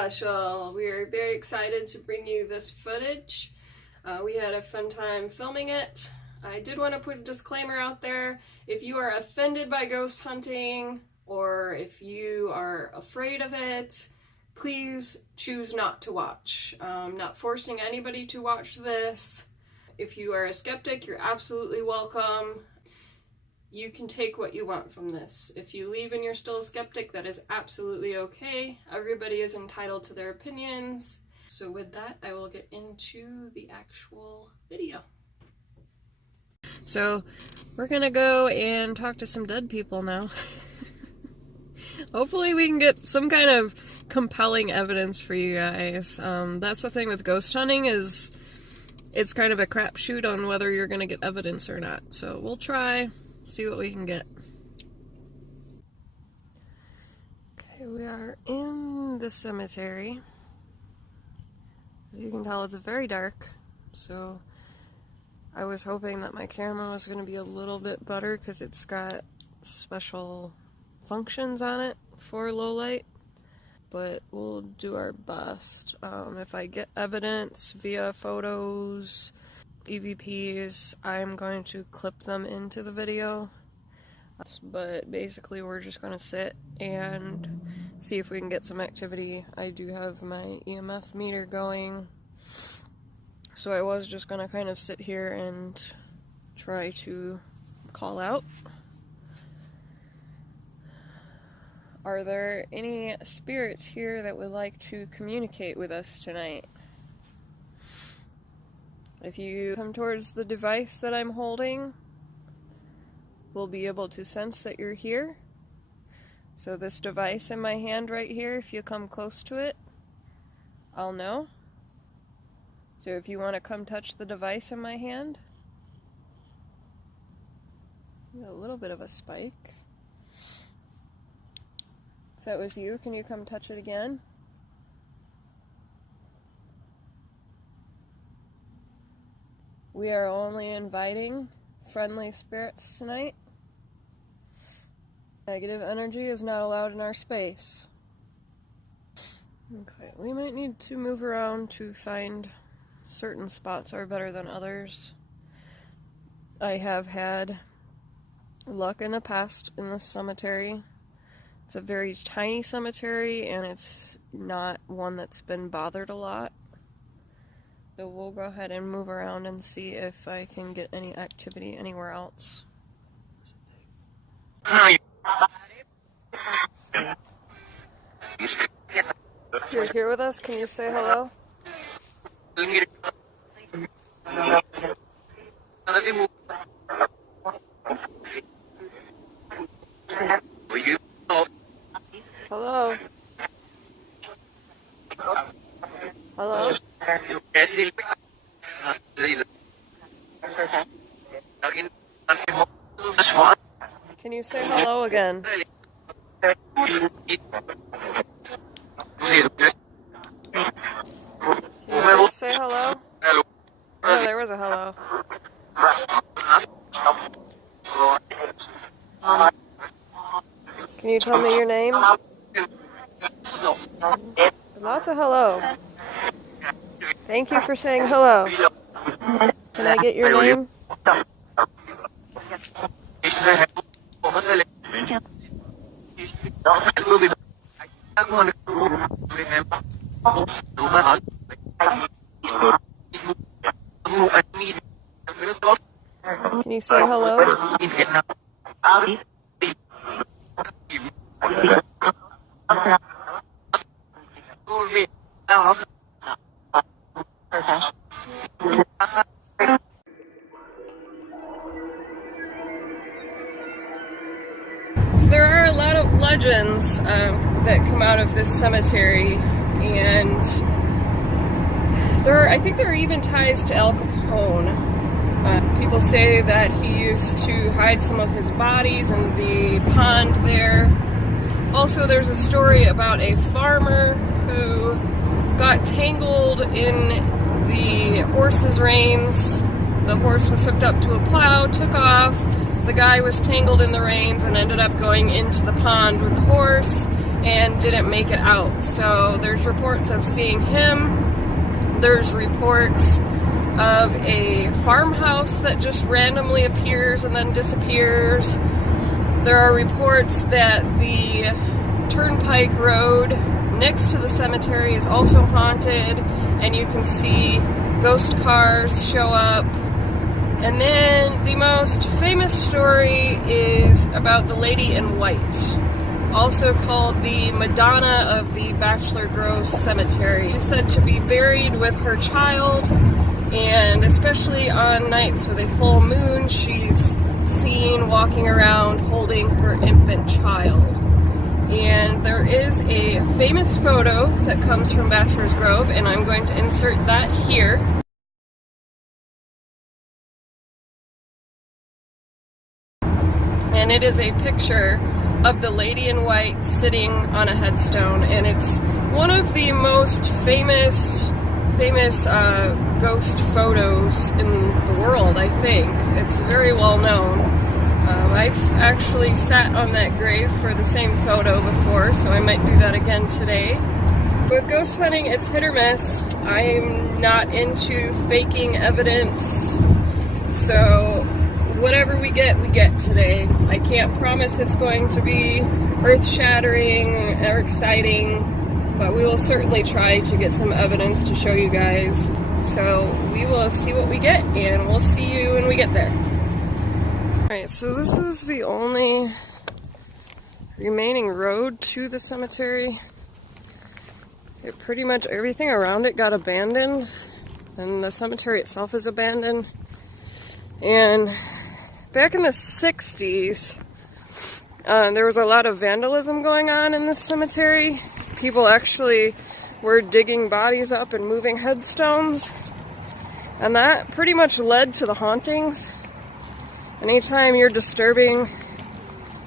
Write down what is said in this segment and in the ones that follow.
special. We are very excited to bring you this footage. We had a fun time filming it. I did want to put a disclaimer out there. If you are offended by ghost hunting or if you are afraid of it, please choose not to watch. I'm not forcing anybody to watch this. If you are a skeptic, you're absolutely welcome. You can take what you want from this. If you leave and you're still a skeptic, that is absolutely okay. Everybody is entitled to their opinions. So with that, I will get into the actual video. So we're gonna go and talk to some dead people now. Hopefully we can get some kind of compelling evidence for you guys. That's the thing with ghost hunting, is it's kind of a crapshoot on whether you're gonna get evidence or not. So we'll try, see what we can get. Okay, we are in the cemetery. As you can tell, it's very dark, so I was hoping that my camera was going to be a little bit better because it's got special functions on it for low light, but we'll do our best. If I get evidence via photos, EVPs, I'm going to clip them into the video. But basically we're just going to sit and see if we can get some activity. I do have my EMF meter going, so I was just going to kind of sit here and try to call out. Are there any spirits here that would like to communicate with us tonight? If you come towards the device that I'm holding, we'll be able to sense that you're here. So this device in my hand right here, if you come close to it, I'll know. So if you want to come touch the device in my hand, a little bit of a spike. If that was you, can you come touch it again? We are only inviting friendly spirits tonight. Negative energy is not allowed in our space. Okay, we might need to move around to find certain spots are better than others. I have had luck in the past in this cemetery. It's a very tiny cemetery and it's not one that's been bothered a lot. So we'll go ahead and move around and see if I can get any activity anywhere else. If you're here with us, can you say hello? Hello? Hello? Can you say hello again? Can you say hello? Oh, there was a hello. Can you tell me your name? Lots of hello. Thank you for saying hello. Can I get your name? Can you say hello? So there are a lot of legends that come out of this cemetery, and I think there are even ties to Al Capone. People say that he used to hide some of his bodies in the pond there. Also, there's a story about a farmer who got tangled in the horse's reins. The horse was hooked up to a plow, took off. The guy was tangled in the reins and ended up going into the pond with the horse. and didn't make it out. So there's reports of seeing him. There's reports of a farmhouse that just randomly appears and then disappears. There are reports that the turnpike road next to the cemetery is also haunted, and you can see ghost cars show up. And then the most famous story is about the lady in white, also called the Madonna of the Bachelor Cemetery. She's said to be buried with her child, and especially on nights with a full moon, she's seen walking around holding her infant child. And there is a famous photo that comes from Bachelor's Grove, and I'm going to insert that here. And it is a picture of the lady in white sitting on a headstone, and it's one of the most famous ghost photos in the world, I think. It's very well known. I've actually sat on that grave for the same photo before, so I might do that again today. With ghost hunting, it's hit or miss. I'm not into faking evidence, so whatever we get today. I can't promise it's going to be earth-shattering or exciting, but we will certainly try to get some evidence to show you guys. So we will see what we get, and we'll see you when we get there. Alright, so this is the only remaining road to the cemetery. Pretty much everything around it got abandoned, and the cemetery itself is abandoned. And back in the 60s, there was a lot of vandalism going on in this cemetery. People actually were digging bodies up and moving headstones, and that pretty much led to the hauntings. Anytime you're disturbing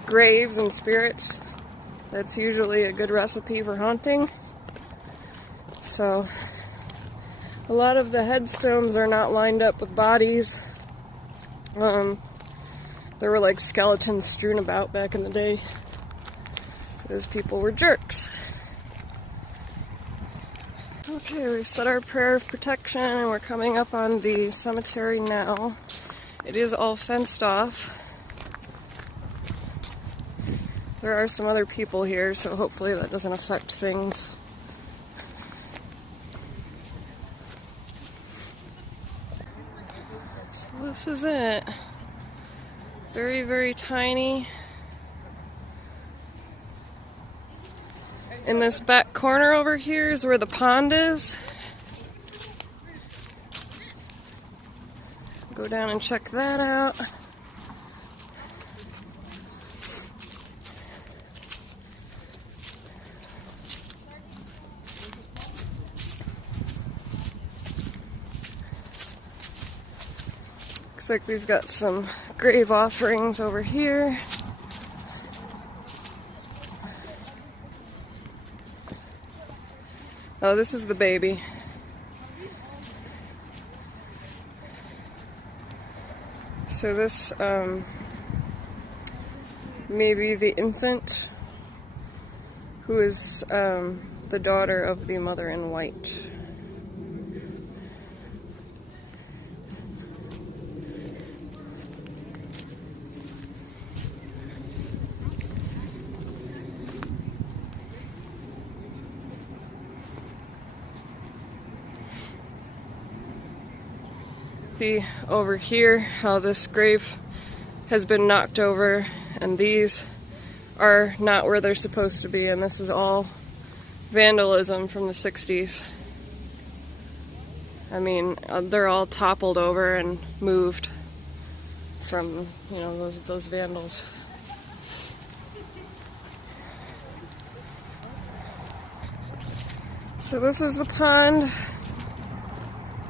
graves and spirits, that's usually a good recipe for haunting. So a lot of the headstones are not lined up with bodies. There were like skeletons strewn about back in the day because people were jerks. Okay, we've said our prayer of protection and we're coming up on the cemetery now. It is all fenced off. There are some other people here, so hopefully that doesn't affect things. So this is it. Very, very tiny. In this back corner over here is where the pond is. Go down and check that out. Looks like we've got some grave offerings over here. Oh, this is the baby. So this may be the infant, who is the daughter of the mother in white. See over here how this grave has been knocked over, and these are not where they're supposed to be, and this is all vandalism from the 60s. I mean, they're all toppled over and moved from, you know, those vandals. So this is the pond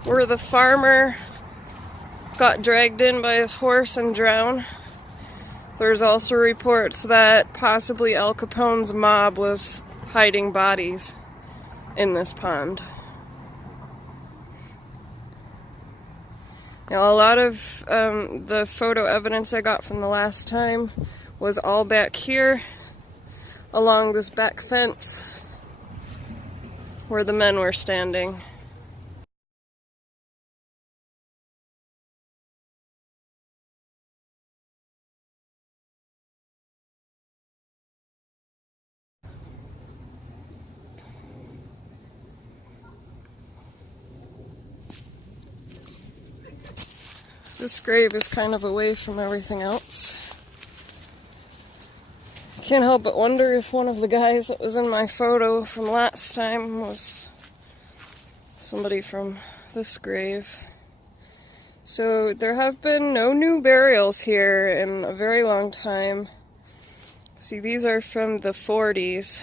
where the farmer got dragged in by his horse and drowned. There's also reports that possibly Al Capone's mob was hiding bodies in this pond. Now, a lot of the photo evidence I got from the last time was all back here. along this back fence where the men were standing. This grave is kind of away from everything else. Can't help but wonder if one of the guys that was in my photo from last time was somebody from this grave. So there have been no new burials here in a very long time. See, these are from the 40s.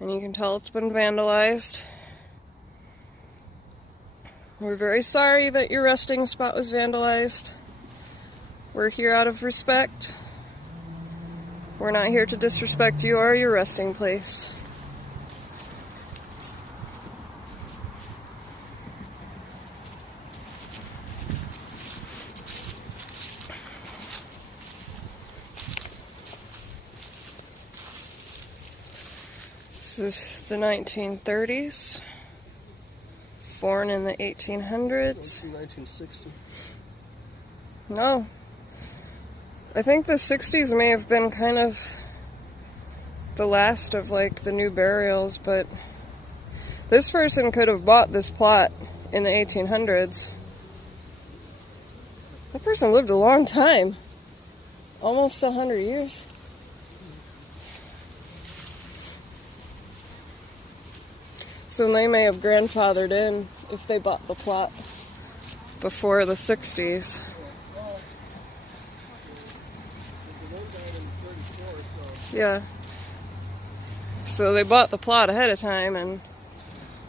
And you can tell it's been vandalized. We're very sorry that your resting spot was vandalized. We're here out of respect. We're not here to disrespect you or your resting place. This is the 1930s. Born in the 1800s. 1960. No. I think the 60s may have been kind of the last of like the new burials, but this person could have bought this plot in the 1800s. That person lived a long time. Almost 100 years. So they may have grandfathered in if they bought the plot before the 60s. Yeah. So they bought the plot ahead of time, and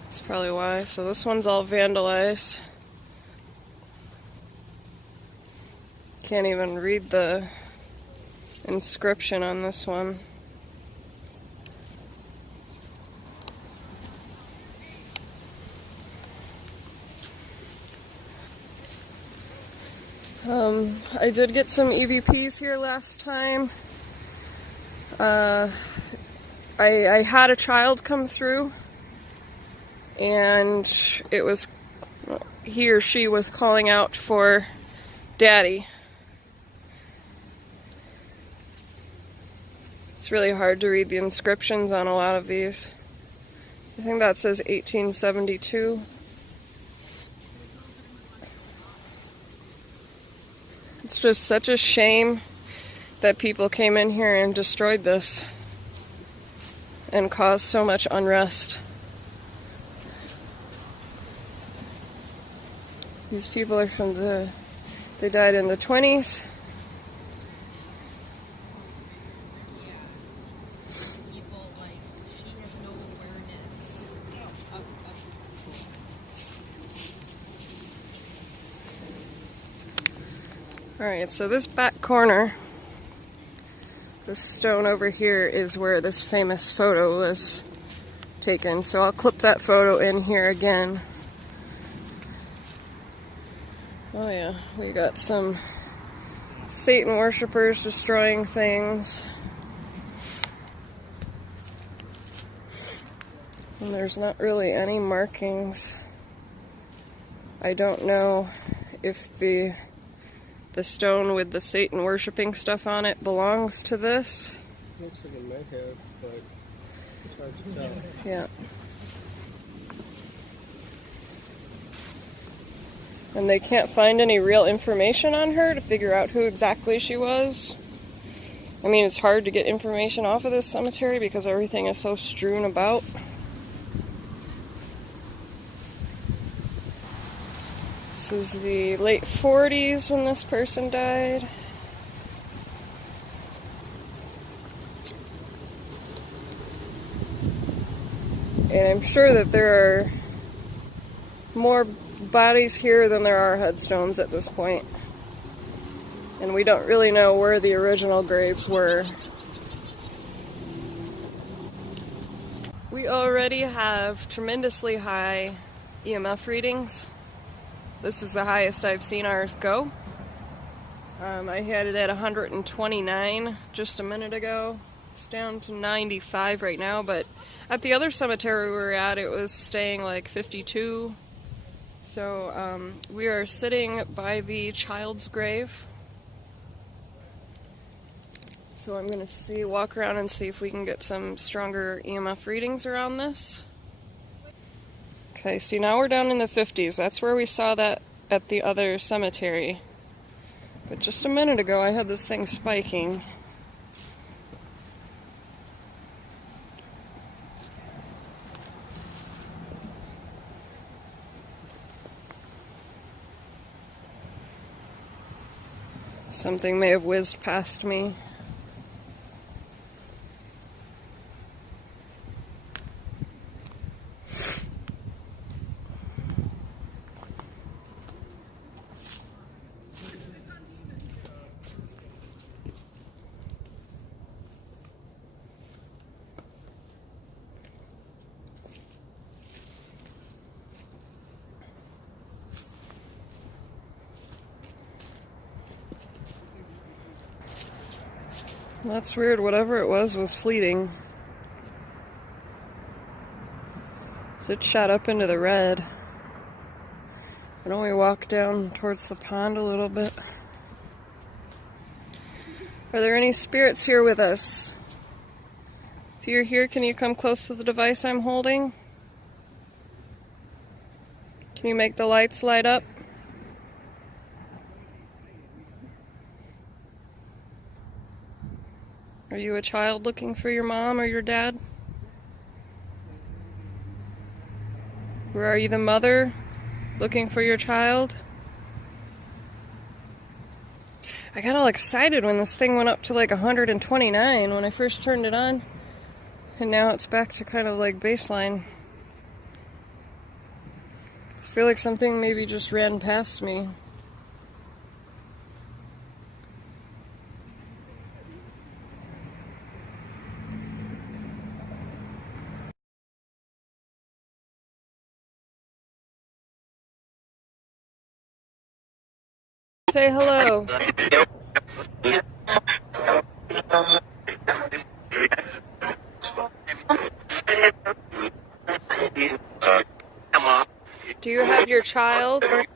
that's probably why. So this one's all vandalized. Can't even read the inscription on this one. I did get some EVPs here last time. I had a child come through, and he or she was calling out for Daddy. It's really hard to read the inscriptions on a lot of these. I think that says 1872. It's just such a shame that people came in here and destroyed this and caused so much unrest. These people are they died in the 20s. Alright, so this back corner, this stone over here is where this famous photo was taken. So I'll clip that photo in here again. Oh yeah, we got some Satan worshipers destroying things. And there's not really any markings. I don't know if the stone with the Satan worshipping stuff on it belongs to this. Looks like it may have, but it's hard to tell. Yeah. And they can't find any real information on her to figure out who exactly she was. I mean, it's hard to get information off of this cemetery because everything is so strewn about. This is the late 40s when this person died. And I'm sure that there are more bodies here than there are headstones at this point. And we don't really know where the original graves were. We already have tremendously high EMF readings. This is the highest I've seen ours go. I had it at 129 just a minute ago. It's down to 95 right now, but at the other cemetery we were at, it was staying like 52. So we are sitting by the child's grave. So I'm going to walk around and see if we can get some stronger EMF readings around this. Okay, see, now we're down in the 50s. That's where we saw that at the other cemetery. But just a minute ago I had this thing spiking. Something may have whizzed past me. That's weird. Whatever it was fleeting. So it shot up into the red. Why don't we walk down towards the pond a little bit? Are there any spirits here with us? If you're here, can you come close to the device I'm holding? Can you make the lights light up? Are you a child looking for your mom or your dad? Or are you the mother looking for your child? I got all excited when this thing went up to like 129 when I first turned it on. And now it's back to kind of like baseline. I feel like something maybe just ran past me. Say hello. Do you have your child? I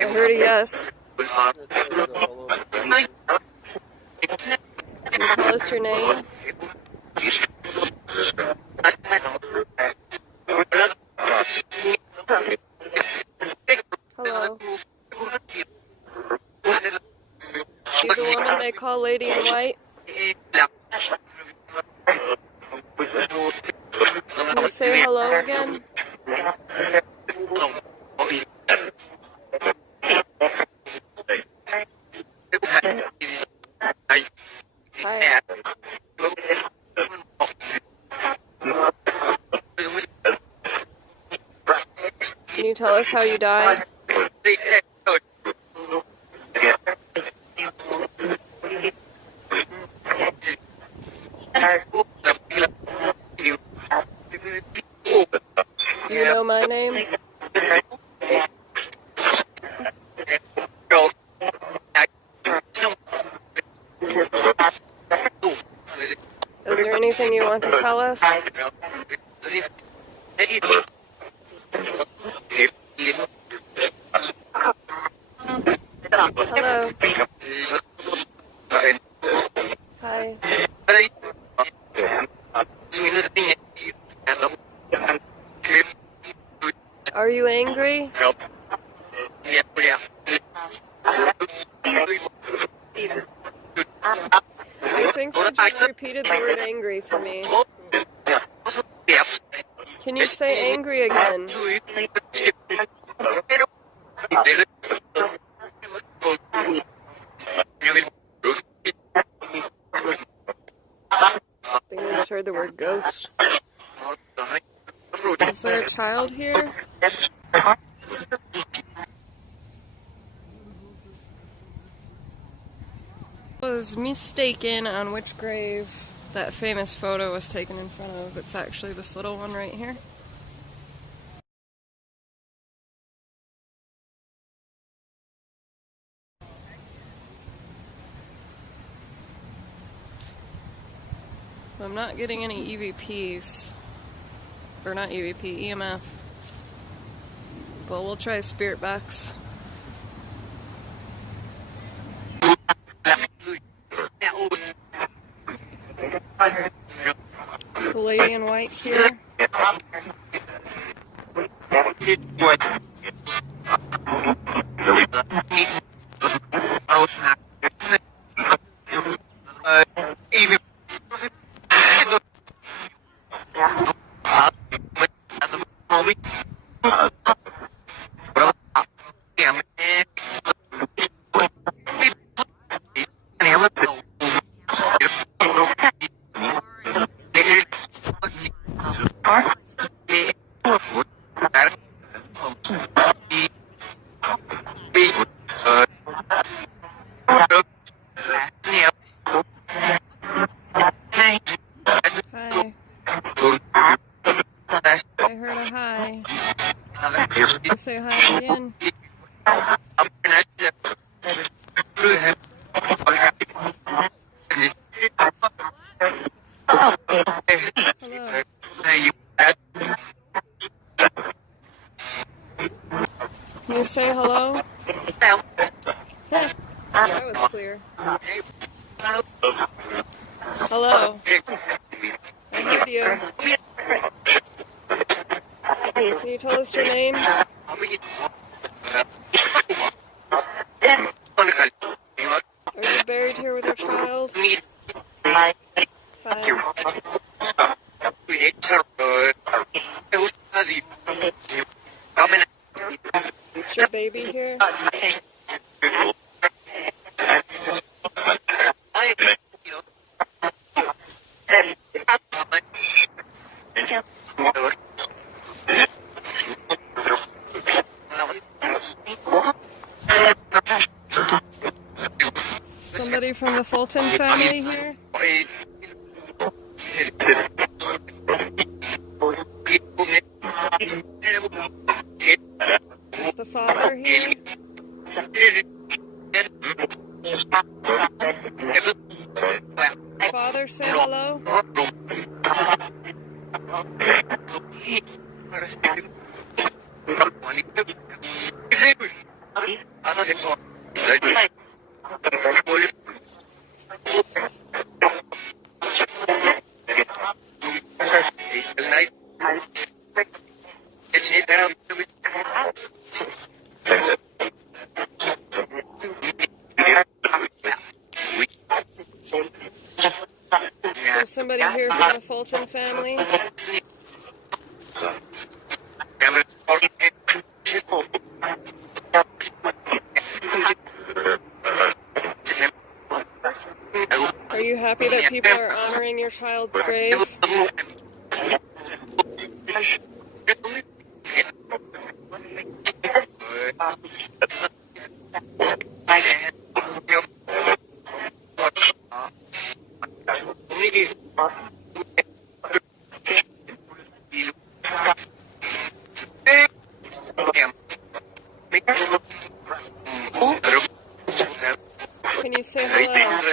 heard a yes. Can you tell us your name? Hello. You the woman they call Lady in White? Can you say hello again? Hi. Can you tell us how you died? Do you know my name? Is there anything you want to tell us? Hello. Hi. Are you angry? I think you just repeated the word angry to me. Can you say angry again? I think I just heard the word ghost. Is there a child here? I was mistaken on which grave that famous photo was taken in front of. It's actually this little one right here. I'm not getting any EVPs. Or not EVP, EMF. But we'll try spirit box. Is the lady in white here? Hi. I heard a hi. You say hi again. Hello. Can you say hello? That was clear. Hello. I heard you. Can you tell us your name? Are you buried here with your child? Hi. Is your baby here? Somebody from the Fulton family here? Is the father here? Father, say hello. There's somebody here from the Fulton family. Are you happy that people are honoring your child's grave? Can you say hello?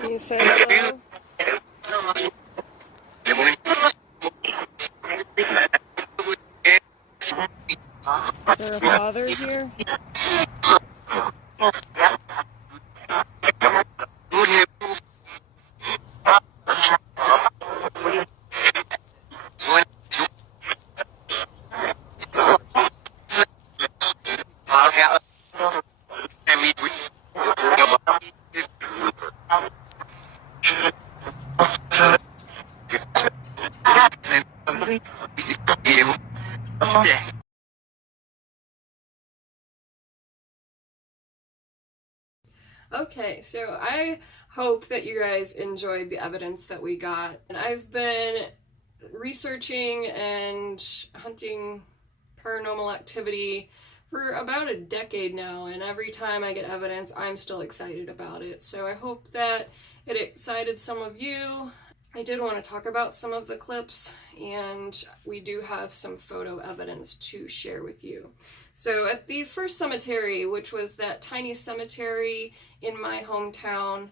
Can you say hello? Is there a father here? Okay, so I hope that you guys enjoyed the evidence that we got. And I've been researching and hunting paranormal activity for about a decade now, and every time I get evidence, I'm still excited about it. So I hope that it excited some of you. I did want to talk about some of the clips, and we do have some photo evidence to share with you. So at the first cemetery, which was that tiny cemetery in my hometown,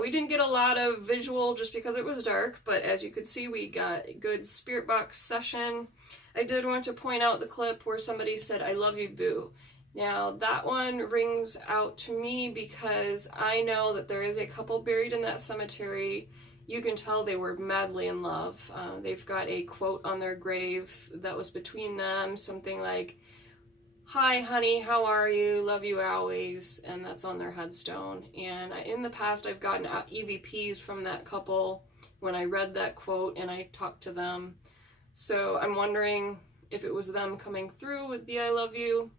we didn't get a lot of visual just because it was dark, but as you could see, we got a good spirit box session. I did want to point out the clip where somebody said, "I love you, boo." Now, that one rings out to me because I know that there is a couple buried in that cemetery. You can tell they were madly in love. They've got a quote on their grave that was between them, something like, "Hi, honey, how are you? Love you always," and that's on their headstone. And in the past, I've gotten EVPs from that couple when I read that quote and I talked to them. So I'm wondering if it was them coming through with the "I love you."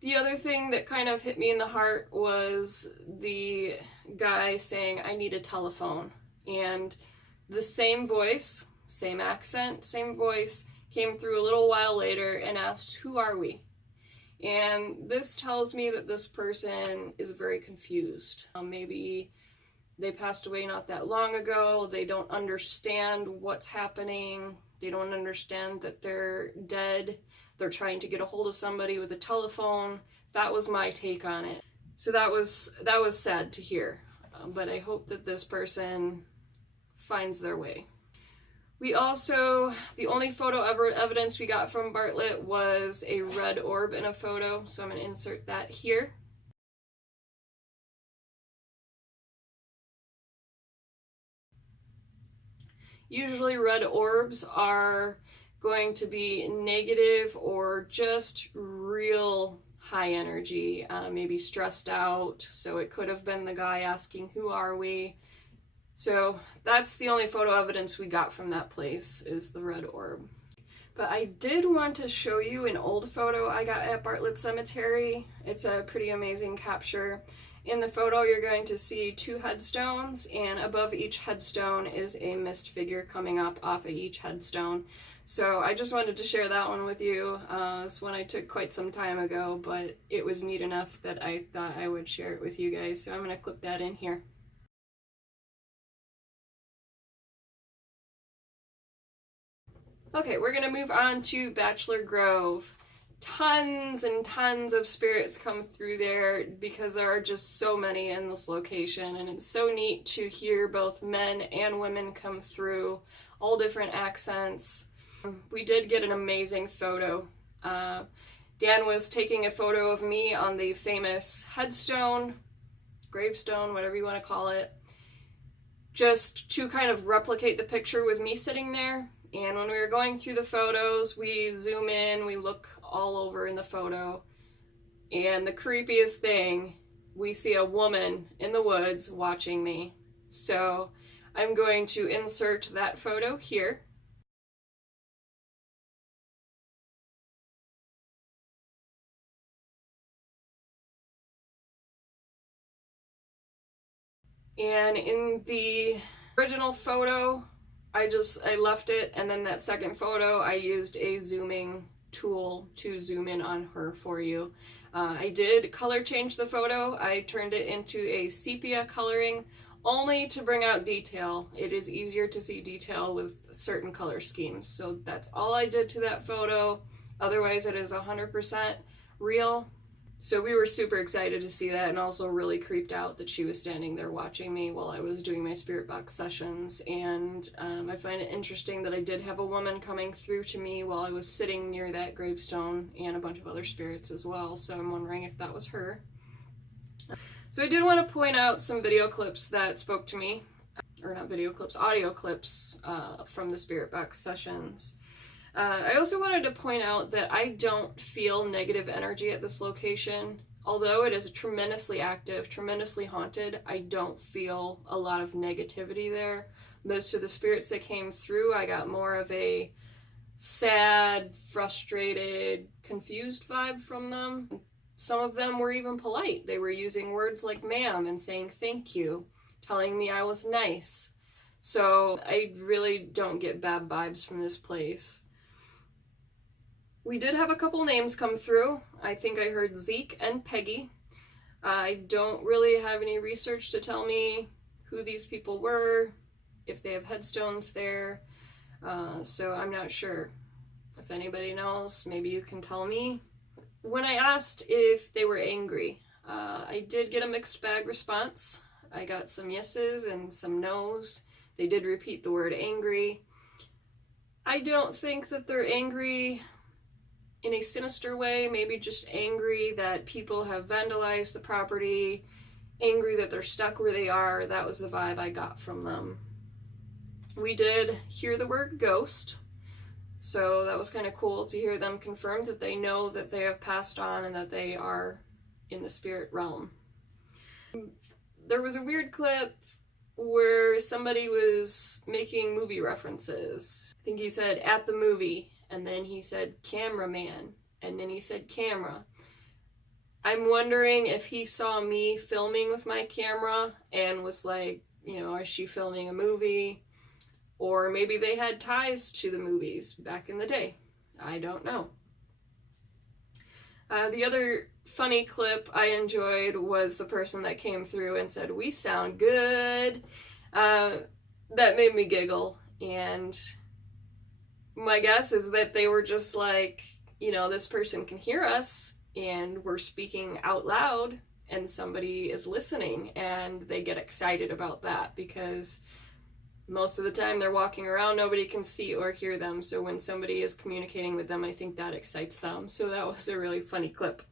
The other thing that kind of hit me in the heart was the guy saying, "I need a telephone." And the same voice, same accent, same voice came through a little while later and asked, "Who are we?" And this tells me that this person is very confused. Maybe they passed away not that long ago. They don't understand what's happening. They don't understand that they're dead. They're trying to get a hold of somebody with a telephone. That was my take on it. So that was sad to hear. But I hope that this person finds their way. We also, the only photo evidence we got from Bartlett was a red orb in a photo. So I'm going to insert that here. Usually red orbs are going to be negative or just real high energy, maybe stressed out. So it could have been the guy asking, "Who are we?" So that's the only photo evidence we got from that place, is the red orb. But I did want to show you an old photo I got at Bartlett Cemetery. It's a pretty amazing capture. In the photo, you're going to see two headstones, and above each headstone is a mist figure coming up off of each headstone. So I just wanted to share that one with you. It's one I took quite some time ago, but it was neat enough that I thought I would share it with you guys. So I'm going to clip that in here. Okay, we're going to move on to Bachelor Grove. Tons and tons of spirits come through there because there are just so many in this location, and it's so neat to hear both men and women come through, all different accents. We did get an amazing photo. Dan was taking a photo of me on the famous headstone, gravestone, whatever you want to call it, just to kind of replicate the picture with me sitting there. And when we were going through the photos, we zoom in, we look all over in the photo, and the creepiest thing, we see a woman in the woods watching me. So I'm going to insert that photo here. And in the original photo, I left it, and then that second photo, I used a zooming tool to zoom in on her for you. I did color change the photo. I turned it into a sepia coloring, only to bring out detail. It is easier to see detail with certain color schemes. So that's all I did to that photo. Otherwise, it is 100% real. So we were super excited to see that, and also really creeped out that she was standing there watching me while I was doing my spirit box sessions. And I find it interesting that I did have a woman coming through to me while I was sitting near that gravestone, and a bunch of other spirits as well. So I'm wondering if that was her. So I did want to point out some video clips that spoke to me, or not video clips, audio clips from the spirit box sessions. I also wanted to point out that I don't feel negative energy at this location. Although it is tremendously active, tremendously haunted, I don't feel a lot of negativity there. Most of the spirits that came through, I got more of a sad, frustrated, confused vibe from them. Some of them were even polite. They were using words like "ma'am" and saying "thank you," telling me I was nice. So I really don't get bad vibes from this place. We did have a couple names come through. I think I heard Zeke and Peggy. I don't really have any research to tell me who these people were, if they have headstones there, so I'm not sure. If anybody knows, maybe you can tell me. When I asked if they were angry, I did get a mixed bag response. I got some yeses and some nos. They did repeat the word angry. I don't think that they're angry in a sinister way, maybe just angry that people have vandalized the property, angry that they're stuck where they are. That was the vibe I got from them. We did hear the word ghost, so that was kind of cool to hear them confirm that they know that they have passed on and that they are in the spirit realm. There was a weird clip where somebody was making movie references. I think he said at the movie, and then he said cameraman, and then he said camera. I'm wondering if he saw me filming with my camera and was like, you know, is she filming a movie? Or maybe they had ties to the movies back in the day. I don't know. The other funny clip I enjoyed was the person that came through and said, "We sound good." That made me giggle, and my guess is that they were just like, you know, this person can hear us and we're speaking out loud and somebody is listening, and they get excited about that because most of the time they're walking around, nobody can see or hear them, so when somebody is communicating with them, I think that excites them. So that was a really funny clip.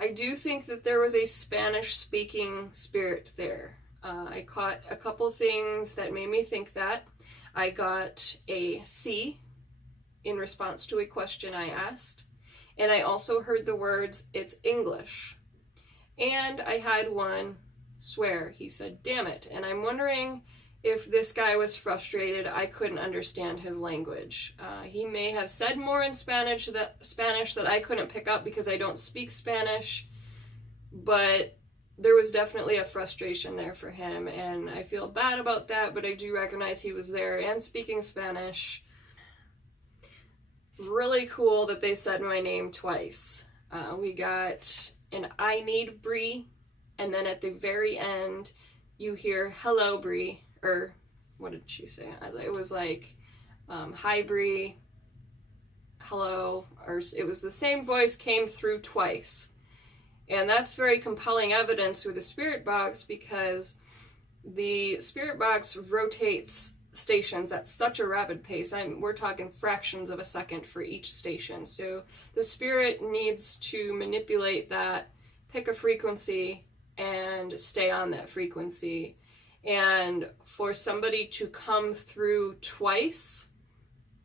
I do think that there was a Spanish-speaking spirit there. I caught a couple things that made me think that. I got a C in response to a question I asked, and I also heard the words, "It's English." And I had one swear. He said, "Damn it." And I'm wondering if this guy was frustrated I couldn't understand his language. He may have said more in Spanish that I couldn't pick up because I don't speak Spanish, but there was definitely a frustration there for him, and I feel bad about that, but I do recognize he was there and speaking Spanish. Really cool that they said my name twice. We got an "I need Bree," and then at the very end you hear "Hello Bree," or what did she say? It was like, "Hi Bree," "Hello," or it was the same voice came through twice. And that's very compelling evidence with the spirit box, because the spirit box rotates stations at such a rapid pace. We're talking fractions of a second for each station. So the spirit needs to manipulate that, pick a frequency, and stay on that frequency. And for somebody to come through twice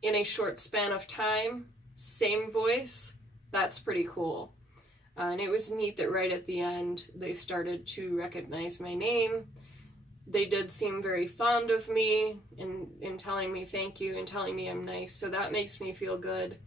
in a short span of time, same voice, that's pretty cool. And it was neat that right at the end they started to recognize my name. They did seem very fond of me in telling me thank you and telling me I'm nice, so that makes me feel good.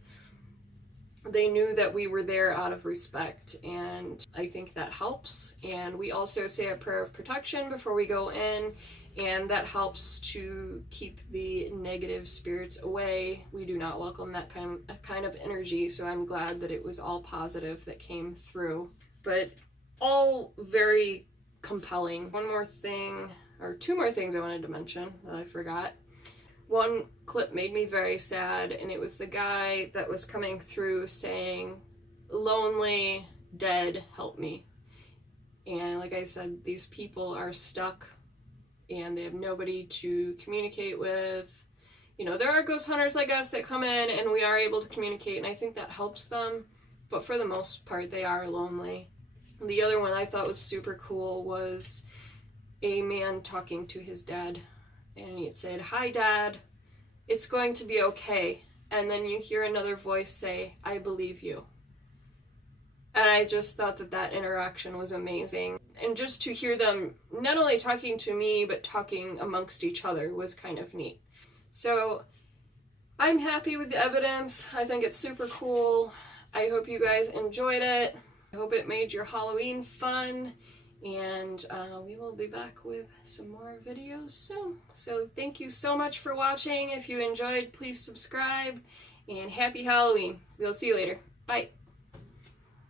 They knew that we were there out of respect, and I think that helps. And we also say a prayer of protection before we go in, and that helps to keep the negative spirits away. We do not welcome that kind of energy, so I'm glad that it was all positive that came through. But all very compelling. One more thing, or two more things I wanted to mention that I forgot. One clip made me very sad, and it was the guy that was coming through saying, "Lonely, dead, help me." And like I said, these people are stuck and they have nobody to communicate with. You know, there are ghost hunters like us that come in and we are able to communicate, and I think that helps them, but for the most part they are lonely. The other one I thought was super cool was a man talking to his dad, and he had said, "Hi Dad, it's going to be okay." And then you hear another voice say, "I believe you." And I just thought that that interaction was amazing. And just to hear them not only talking to me, but talking amongst each other was kind of neat. So I'm happy with the evidence. I think it's super cool. I hope you guys enjoyed it. I hope it made your Halloween fun. And we will be back with some more videos soon. So thank you so much for watching. If you enjoyed, please subscribe. and happy Halloween. We'll see you later. Bye.